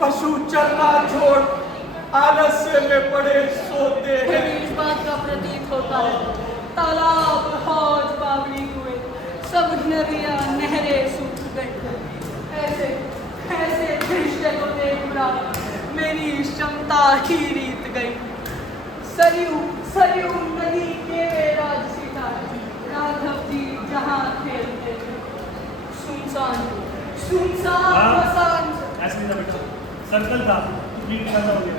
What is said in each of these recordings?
पशु चलना छोड़ आलस्य में पड़े सोते हैं। इस बात का प्रतीत होता है तालाब, हौज, बावड़ी हुए सब नदियां नहरें सूख गई। ऐसे ऐसे दृश्य को देख मेरी क्षमता ही रीत गई। सरयू सरयू नदी के वे राजसीता राघव जी जहाँ खेलते थे सुनसान सुनसान मसान। ऐसे नहीं था बेटा, सर्कल था, मीट करना हो गया।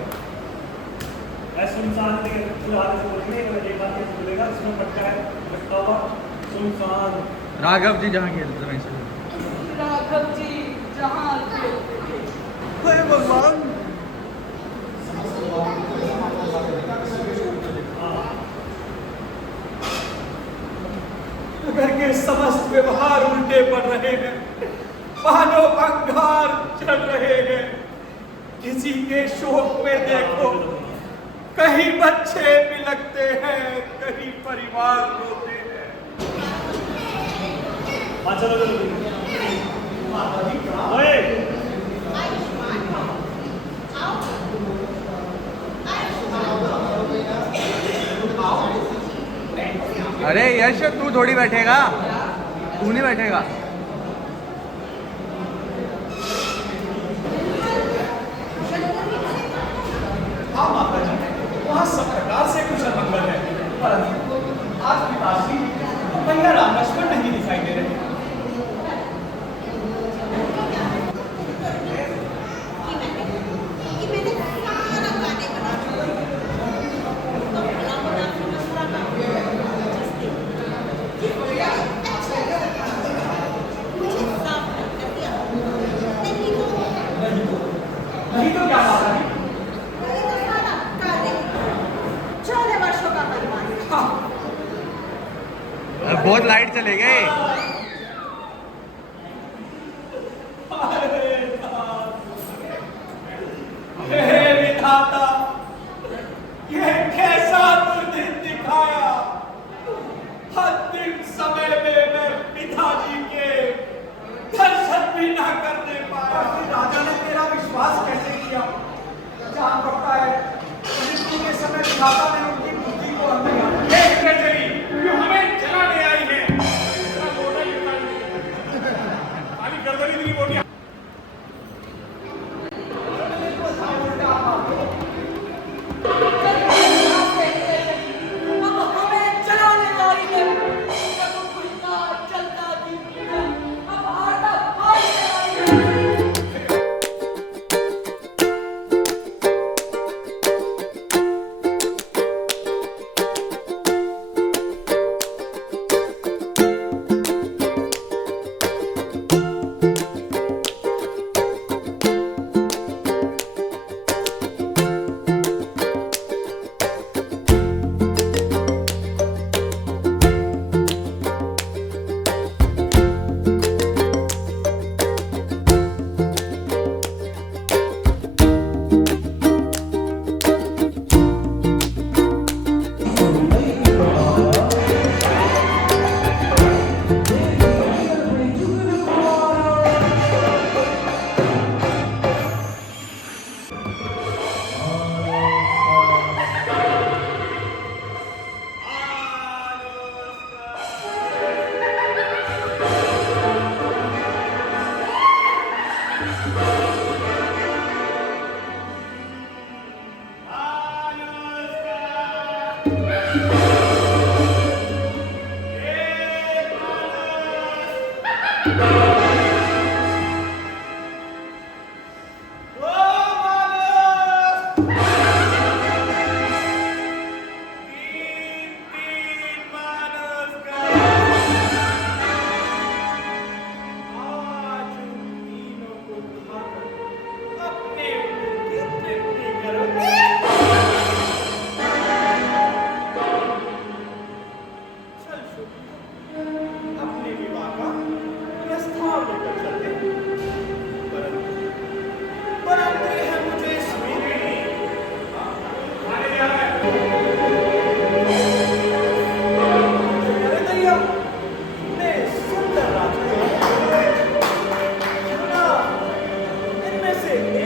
ऐसे सुनसान थे कि पूरा हाथ से बोलेंगे और एक बात कैसे बोलेगा, इसमें पटका है, पटका हुआ सुनसान। राघव जी जहाँ खेलते थे वैसे। राघव जी जहाँ खेलते थे। हे भगवान, घर के समस्त व्यवहार उल्टे पड़ रहे हैं, मानो अंगार चढ़ रहे हैं। किसी के शोक में देखो, कहीं बच्चे बिलखते हैं, कहीं परिवार रोते हैं। चलो अरे यश तू थोड़ी बैठेगा, तू नहीं बैठेगा। हाँ माता जी, वहाँ सब प्रकार से कुशल मंगल है, परंतु आज पिताश्री भैया राम लक्ष्मण नहीं दिखाई दे रहे। नहीं तो क्या माता जी? बहुत लाइट चले गए। हे विधाता, ये कैसा दुर्दिन दिखाया। अंतिम समय में मैं पिताजी के दर्शन भी ना करने पाया। राजा ने मेरा विश्वास कैसे किया? जान पड़ता है मृत्यु के समय विधाता ने उनकी बुद्धि को जो हमें जलाने आई है। पानी कर दो इतनी बोटियां।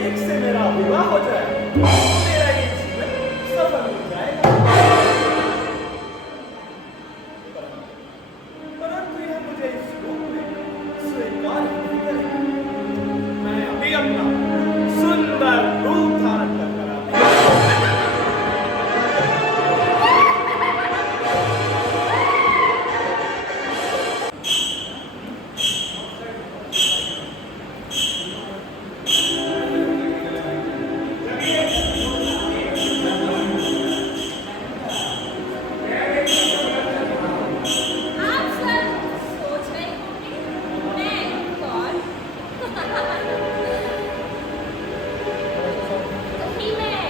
एक से मेरा विवाह हो जाए, मेरा ये जीवन सफल हो जाएगा। परंतु यह मुझे इस रूप में स्वीकार नहीं करेगा। मैं अभी अपना सुंदर रूप धारण कर आता हूं। आप सब सोच रहे होंगे मैं कौन? कहीं मैं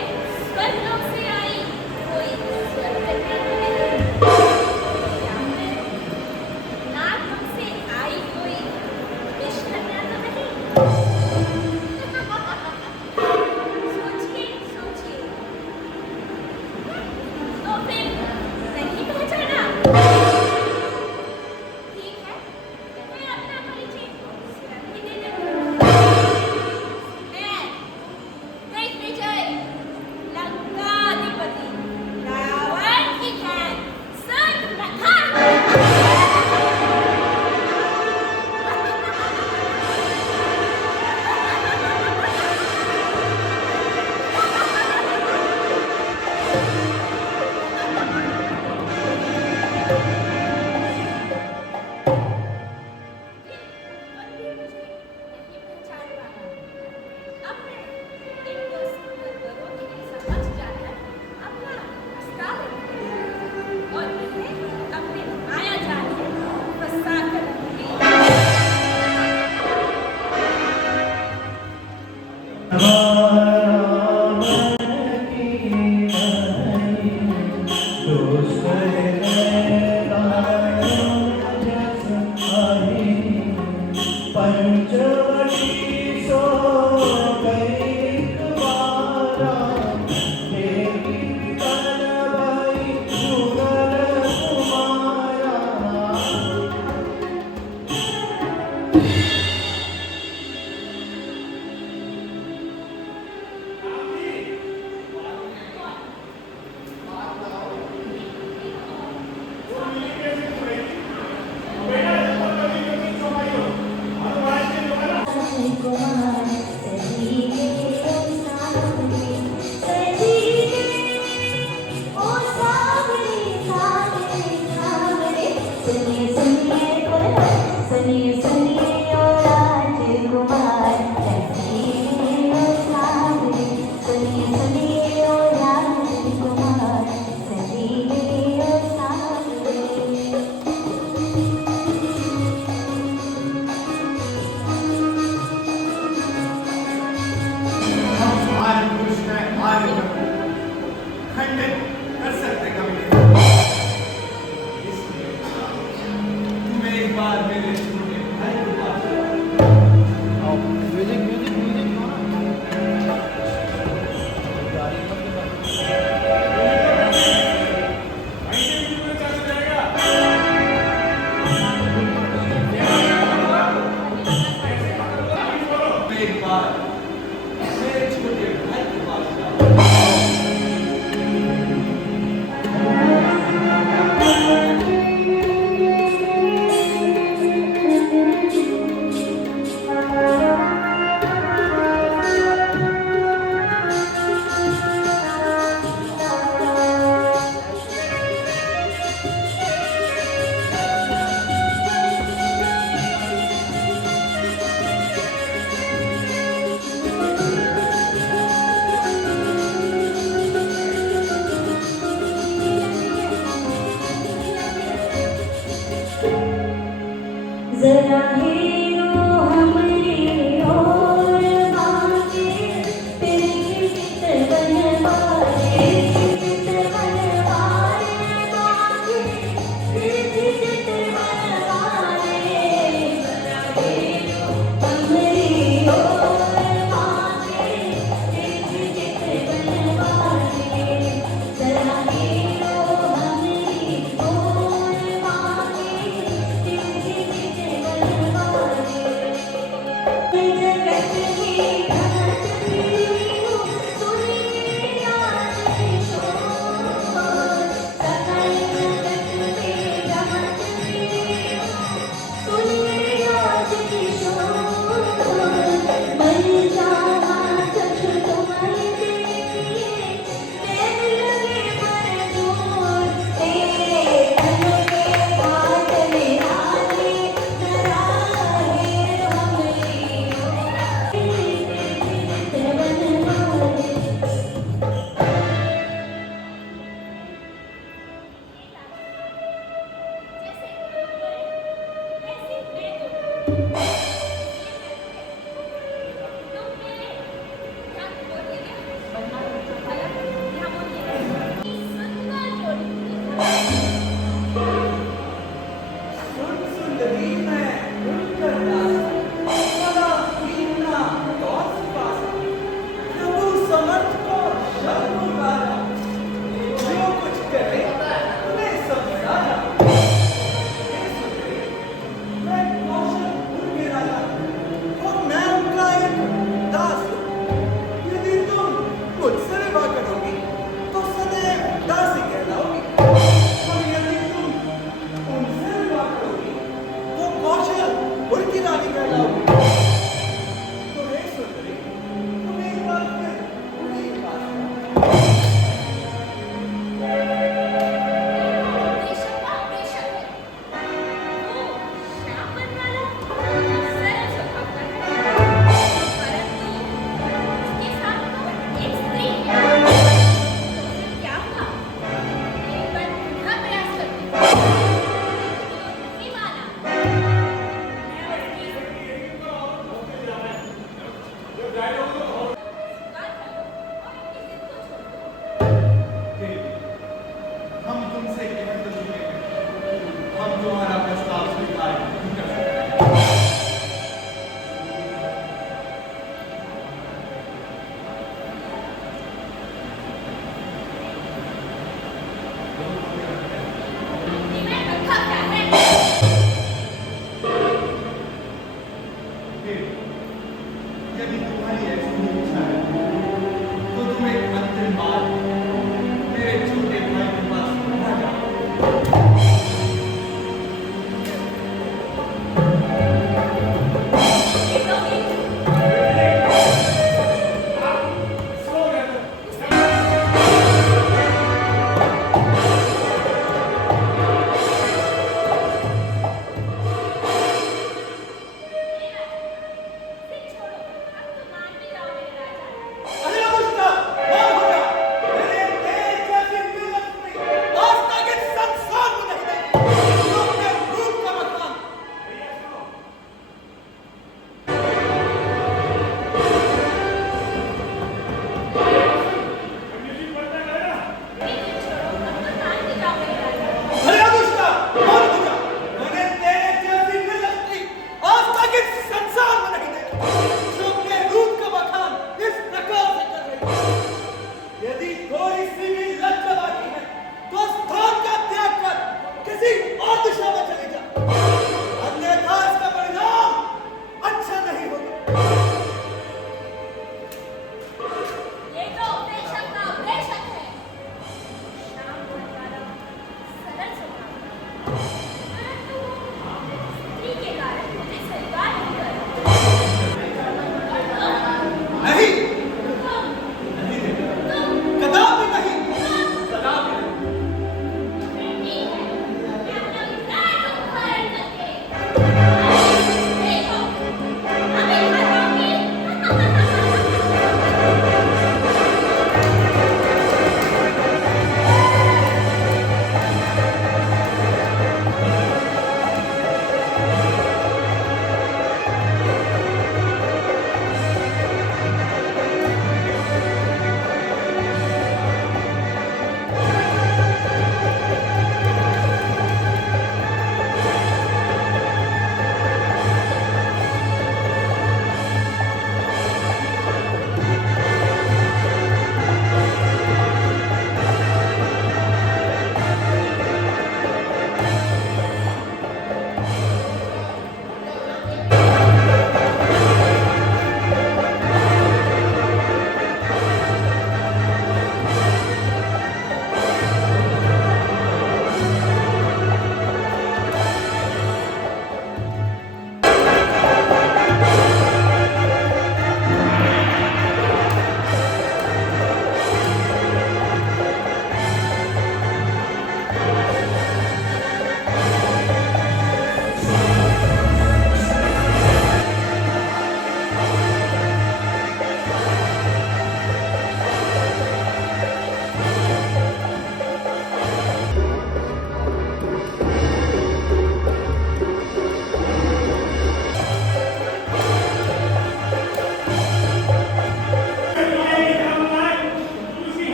स्वर्गलोक से आई कोई स्वर्गकन्या तो नहीं? या फिर नागलोक से आई कोई विषकन्या तो नहीं? सोचिए सोचिए। तो फिर नहीं पहचाना? ठीक है, मैं अपना परिचय स्वयं ही दे देती हूँ। मैं दिग्विजय, लंकाधिपति, रावण की बहन सुर्पनखा। और भी मुझे नहीं पहचान पाया। अब मैं इन दो सुंदर वरों के समक्ष जाकर अपना प्रस्ताव रखूंगी और इन्हें अपने माया जाल में फंसा कर रखूंगी। पंचवटी सो गई कुमारा, देवी करवई जुगल कुमारा।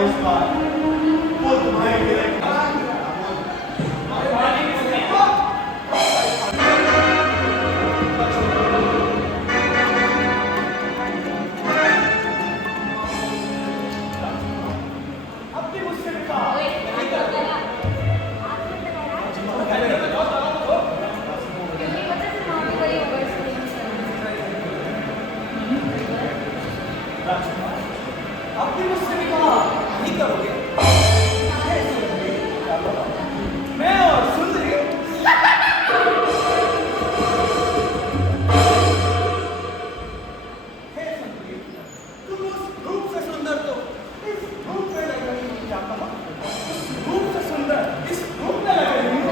इस बार वो तुम्हारे लिए अब भी मुझसे कहा ओए ध्यान दो जरा आपने तो क्योंकि बच्चे से मार गई होगा इसलिए अब भी मुझसे कहा नहीं करोगे मैं और सुंदरी हे सुंदरी तुम उस रूप से सुंदर तो इस रूप में लग रही हो क्या कहा उस रूप से सुंदर इस रूप में लग रही हो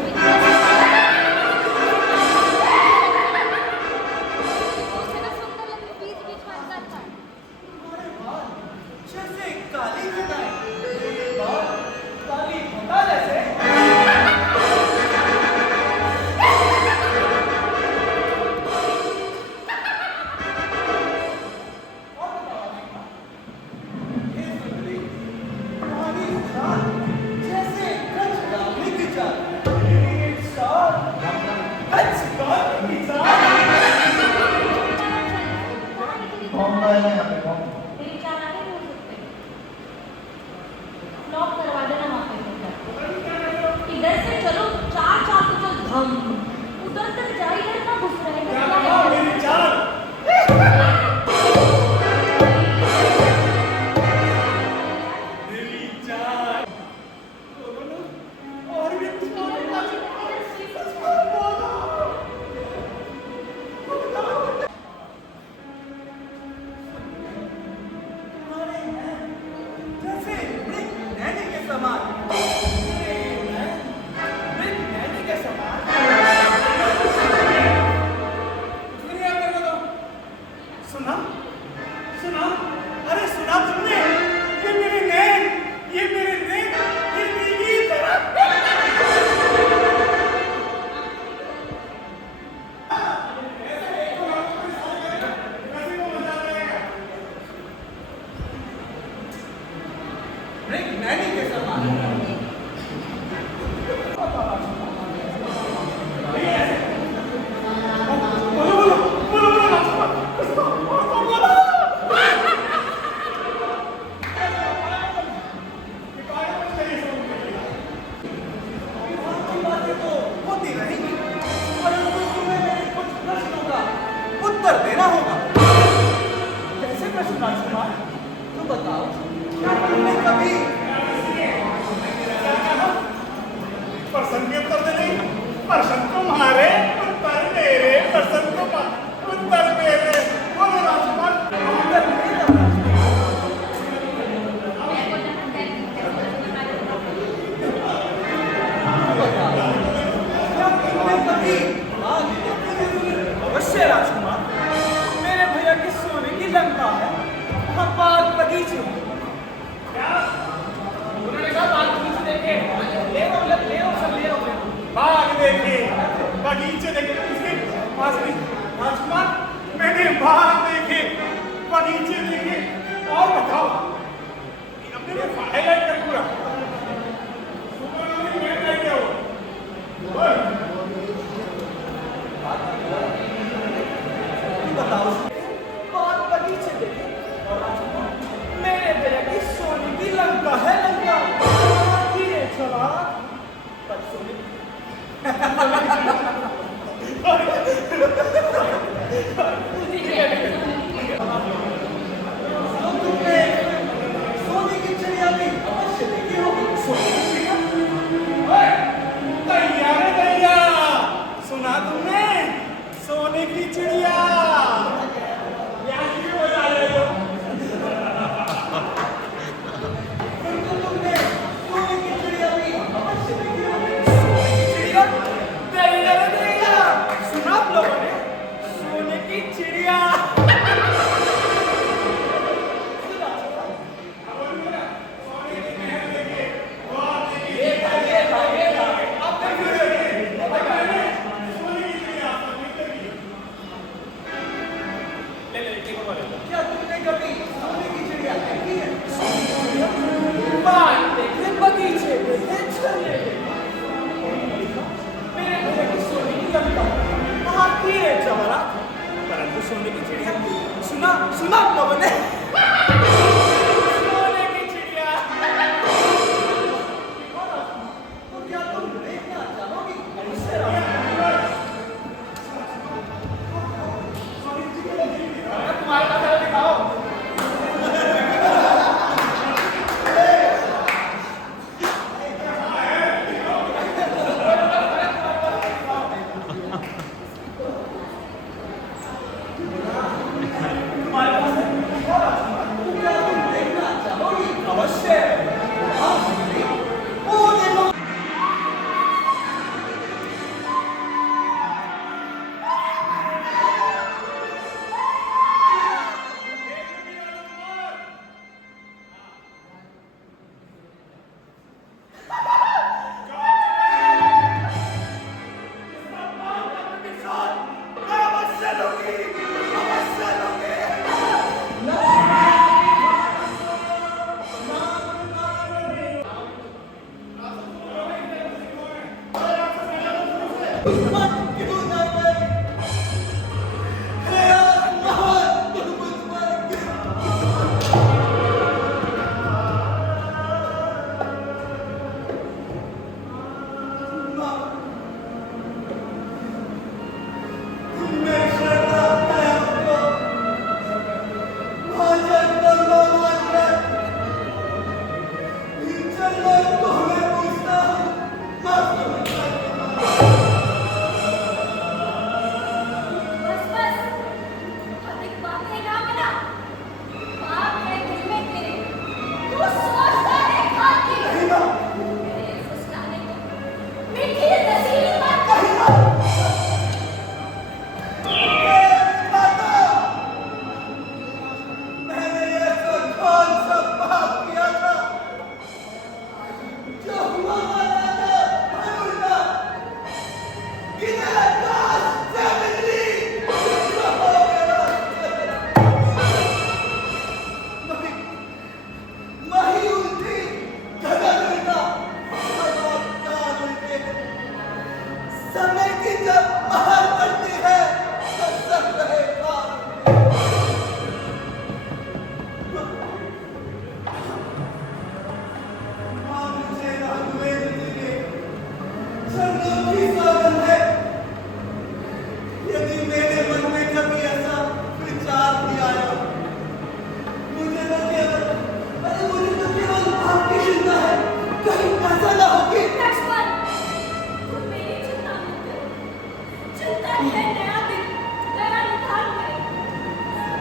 उसे ना सुंदर लगे बीच बीच में अंदर था तुम्हारे बाल जैसे काली घटाएं बाल काली घटा जैसे और बताओ बेटा, हे सुंदरी, तुम्हारी चाल जैसे गजगामी की चाल, मेरी चाल गजगामी की चाल। कौन है यहाँ पे कौन? मेरी चाल आगे नहीं हो सकते ब्लॉक करवा देना वहाँ पे इधर से चलो चार चार तो चल धम उधर तक जा इधर ना घुस रहे हैं क्या है मेरी चाल मेरी चाल और भी तुम्हारे नैन जैसे मृग नैनी के समान तेरे नैन मृग नैनी के समान सुनिए आप मेरे को तो सुना सुना अरे सुना तुमने ये मेरे नैन ये मेरे नैन ये मेरी मृग नैनी के समान होती रहेंगी परंतु तुम्हें मेरे कुछ प्रश्नों का उत्तर देना होगा कैसे प्रश्न राजकुमार तो बताओ क्या तुमने कभी प्रश्न के उत्तर दे नहीं प्रश्न तुम्हारे उत्तर मेरे प्रश्न तुम्हारे उत्तर मेरे बोलो राजकुमार उत्तर मेरे अवश्य राजकुमार मेरे भैया की सोने की लंका है हम बाग बगीचे उन्होंने कहा बाग बगीचे देखे ले बाग देखे बगीचे देखे किसके पास नहीं राजकुमार मैंने बाग देखे बगीचे देखे और बताओ अपने में हाईलाइट कर पूरा सुपर मैं नहीं क्या हो बताओ बाग बगीचे देखे और मेरे बेटे की सोने की लंका है लंका धीरे चला पर सोने तो तुमने सोने की चिड़िया भी अवश्य देखी होगी सोने की चिड़िया ओए, तैयार है तैयार सुना तुमने सोने की चिड़िया यहाँ की हो जा रहे हो बिल्कुल तुमने सोने की चिड़िया भी अवश्य देखी होगी सोने की चिड़िया मत क्यों न गई? हे आसमान, तुम मुझ पर क्यों? माँ, मैं शर्मा है आपको। भाजन करना मात्र। चलो तो मैं पूछता हूँ, माफ करो। बस बस अधिक बातें ना बना। पाप है दिल में तेरे, तू सोचता है खाती नहीं माँ, मेरे फुसलाने को मीठी नसीली बात नहीं माँ। माता, मैंने ये सब कौन सा पाप किया था? जो हुआ वाला था, अनुष्का, किधर आकाश से बिजली, जो हो गया। माही उल्टी, गगन उल्टा, भगवान कान उल्टे। समय की जब बाहर पड़ती है, तो सब रहे कान। माँ मुझे राघवेंद्र जी के चरणों की सौगंध है। यदि मेरे मन में कभी ऐसा विचार भी आया, मुझे तो केवल आपकी चिंता है। कहीं ऐसा ना हो कि लक्ष्मण, तुम मेरी चिंता मत करो। चिंता है नया दिन, नया निधान है।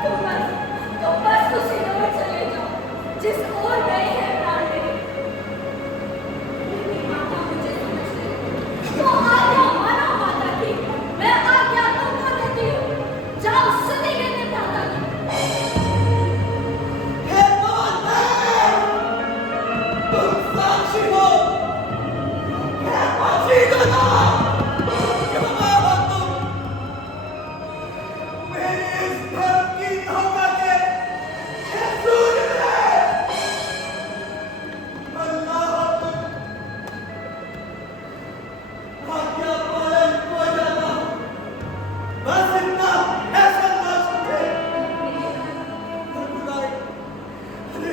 तुम बस उसी ओर चले जाओ, जिस ओर गए हैं प्राण मेरे। मेरी माता मुझे समझ ले, तो आज्ञा मानो माता की। मैं आज्ञा तुमको देती हूँ। जाओ सती लेने प्राता की। हे पवन, तुम साक्षी हो। हे पाची गदा, क्षमा हो तुम। मेरी इस धर्म की नौका के हे सूर्य रे, अल्लाह हो तुम। आज्ञा पालन हो जाता हूँ। बस इतना ऐसा ना समझे।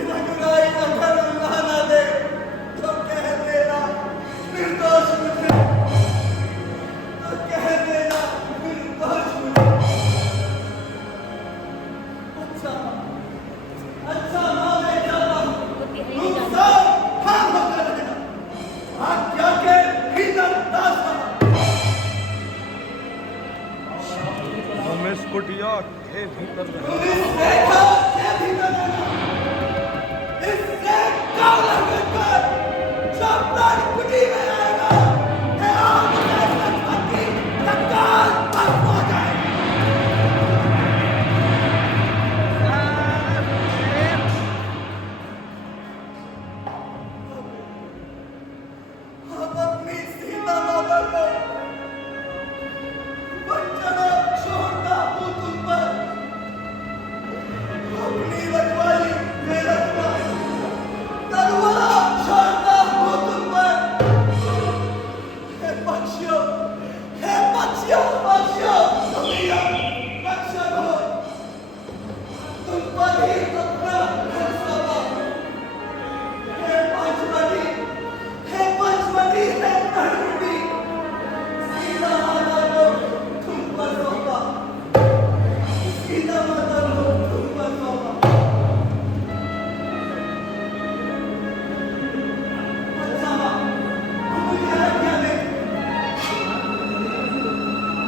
रघुराई अगर अल्लाह ना दे, तो कह देना निर्दोष मुझे। तो कह देना निर्दोष मुझे। अच्छा माँ, मैं जाता हूँ। तुम सब खाम होकर रहना। आज्ञा के भीतर दास बना। उमेश कुटिया के भीतर तुम इस रेखा के भीतर रहना। इससे काला बनकर जब प्राण कुटी में आएगा, है आग में संपत्ति तत्काल भस्म हो जाए। अब अपनी सीता माता को बच्चों छोड़ता हूँ तुम पर। अपनी रखवाली में रखना, तलवार छोड़ता हूँ तुम पर। हे पक्षियों, पक्षियों, तुम ही अब रक्षक हो। तुम पर ही अपना भरोसा हो। हे पंचवटी, हे नरमुंडी, सीता माता को तुम पर सौंपा। सीता माता को तुम पर सौंपा। अच्छा माँ, मुझे आज्ञा दे।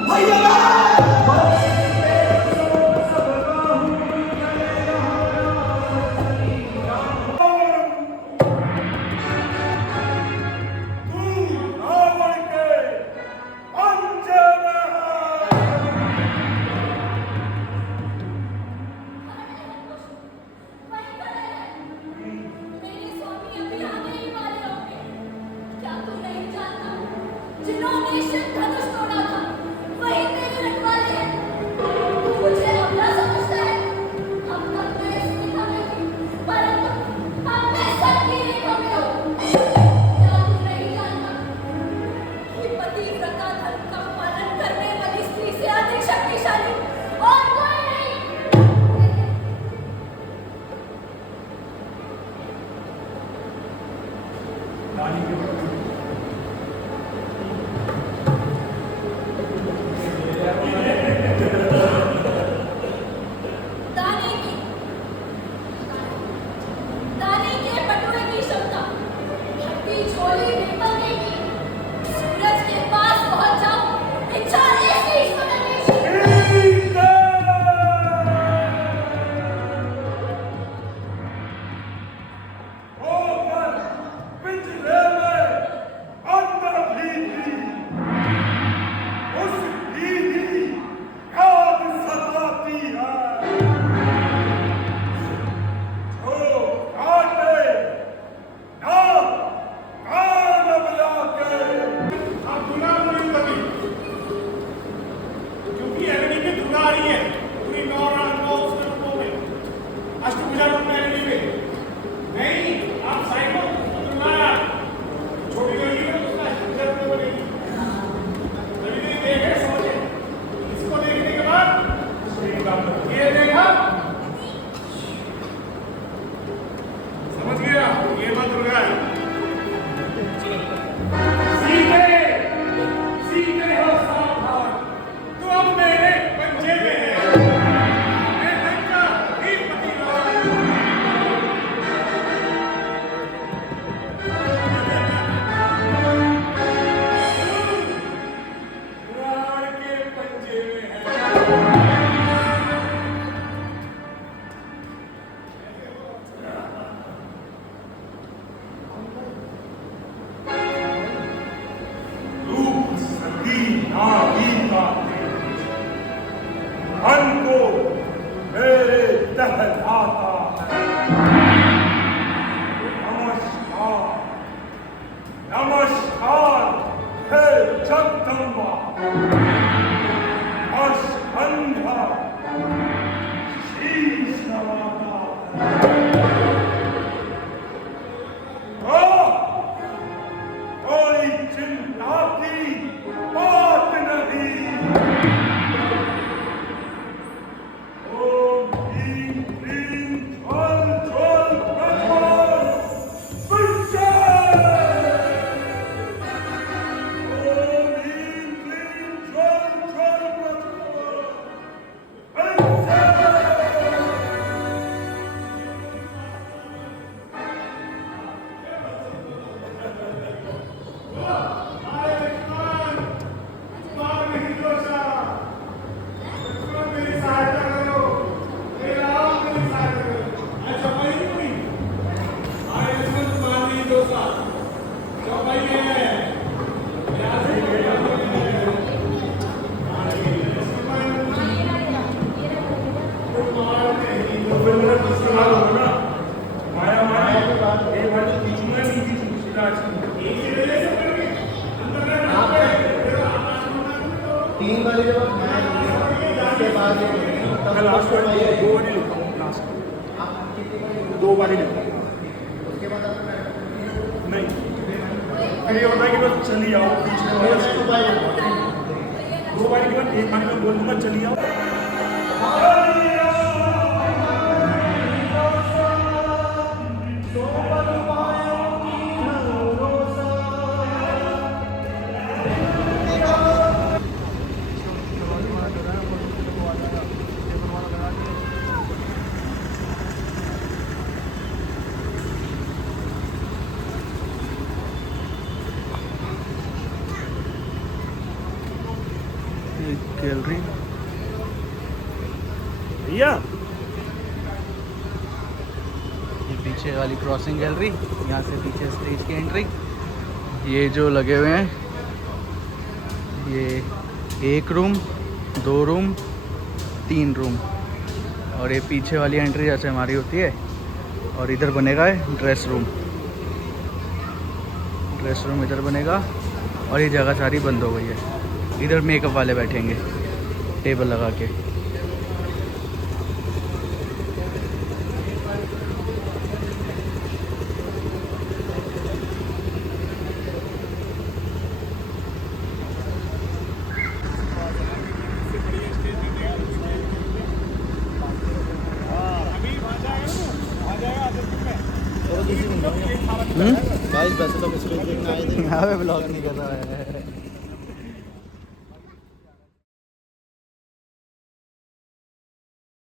भैया मेरे स्वामी अभी आने ही वाले होंगे। क्या तू नहीं जानता? जिन्होंने शिव धनुष तोड़ा था, वही तेरे रखवाले हैं। तू मुझे अपना समझता है। अब तक मैंने सीखा नहीं, परंतु अब मैं सबकी रेखा में हूँ। क्या तू नहीं जानता कि पतिव्रता धर्म का दाने की दाने के बटुए की क्षमता भरती झोली में भरने की सूरज के पास पहुंच जाऊं इच्छा ऐसी सुनने की नमस्कार हे जगदम्बा अस्कंधा शीश नवाता कोई चिंता की बात नहीं ओम ह्रीं क्लीं ज्वल ज्वल प्रज्वल विजय ओम ह्रीं क्लीं ज्वल ज्वल प्रज्वल विजय तीन वाले जब मैं उसके बाद लास्ट वाली दो वाली लिखा हूँ लास्ट दो वाली लिखा हूँ उसके बाद नहीं फिर ये होता है कि बस चली आओ बीच में वाला दो बारी के बाद एक बारी में बोल दूंगा चली आओ गैलरी भैया ये पीछे वाली क्रॉसिंग गैलरी, यहाँ से पीछे स्टेज की एंट्री। ये जो लगे हुए हैं ये एक रूम, दो रूम, तीन रूम, और ये पीछे वाली एंट्री जैसे हमारी होती है। और इधर बनेगा ड्रेस रूम, ड्रेस रूम इधर बनेगा। और ये जगह सारी बंद हो गई है। इधर मेकअप वाले बैठेंगे टेबल लगा के। गाइस वैसे तो पिछले दिन आए थे यहाँ पे ब्लॉग नहीं कर रहा है